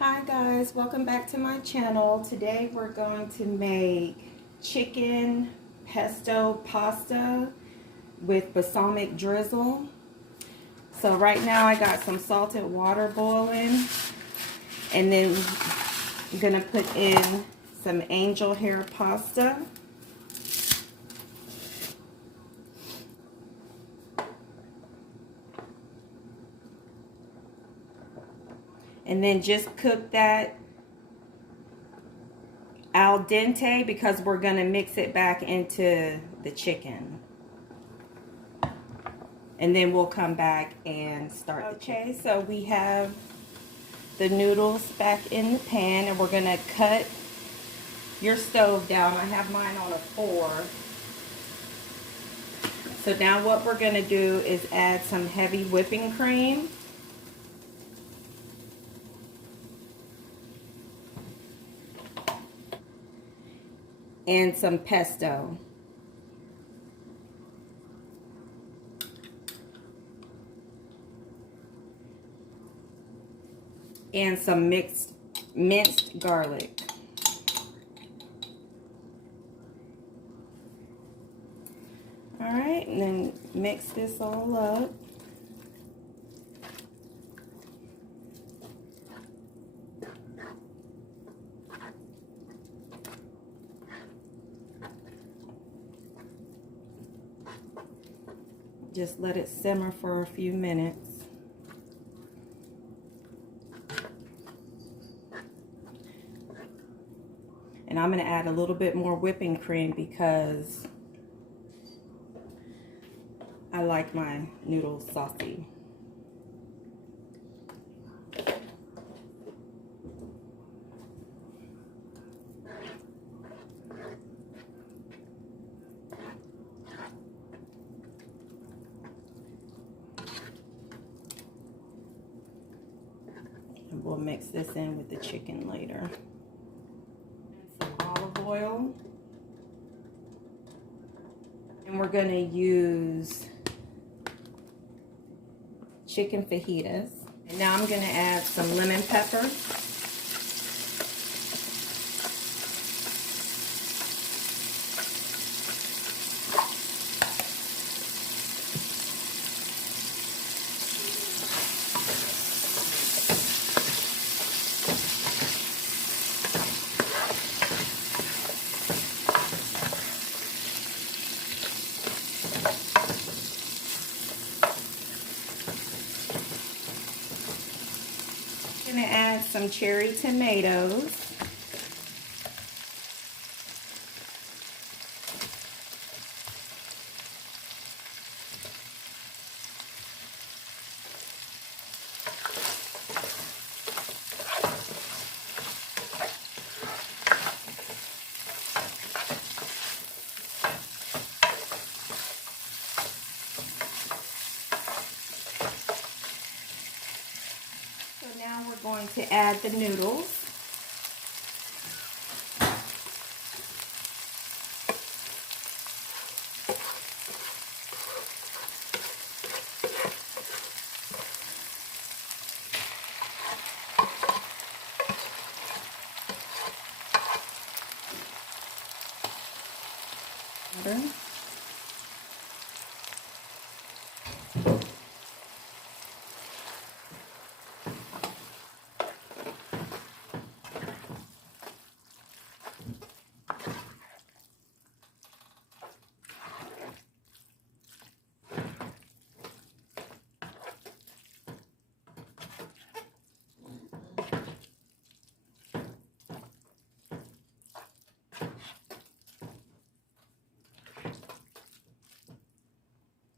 Hi guys, welcome back to my channel. Today we're going to make chicken pesto pasta with balsamic drizzle. So right now I got some salted water boiling, and then I'm gonna put in some angel hair pasta. And then just cook that al dente because we're gonna mix it back into the chicken. And then we'll come back and start the chicken. Okay, so we have the noodles back in the pan, and we're gonna cut your stove down. I have mine on a 4. So now what we're gonna do is add some heavy whipping cream. And some pesto. And some minced garlic. All right, and then mix this all up. Just let it simmer for a few minutes. And I'm going to add a little bit more whipping cream because I like my noodles saucy. And we'll mix this in with the chicken later. Some olive oil. And we're going to use chicken fajitas. And now I'm going to add some lemon pepper. I'm going to add some cherry tomatoes. So now we're going to add the noodles.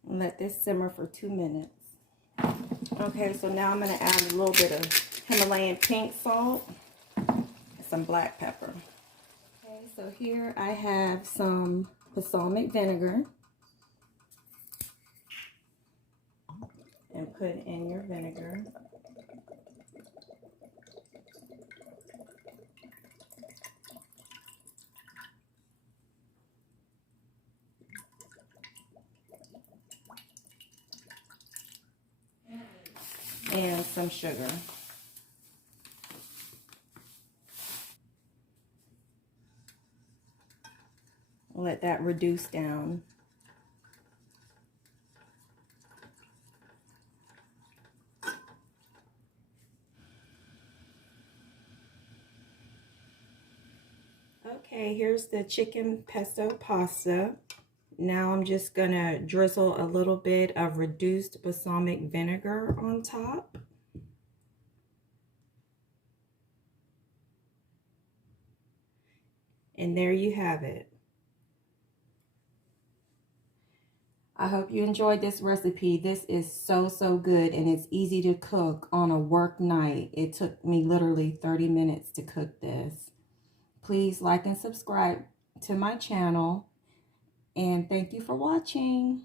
And let this simmer for 2 minutes. Okay, so now I'm going to add a little bit of Himalayan pink salt and some black pepper. Okay, so here I have some balsamic vinegar. And put in your vinegar. And some sugar. Let that reduce down. Okay, here's the chicken pesto pasta. Now I'm just gonna drizzle a little bit of reduced balsamic vinegar on top. And there you have it. I hope you enjoyed this recipe. This is so good, and it's easy to cook on a work night. It took me literally 30 minutes to cook this. Please like and subscribe to my channel, and thank you for watching.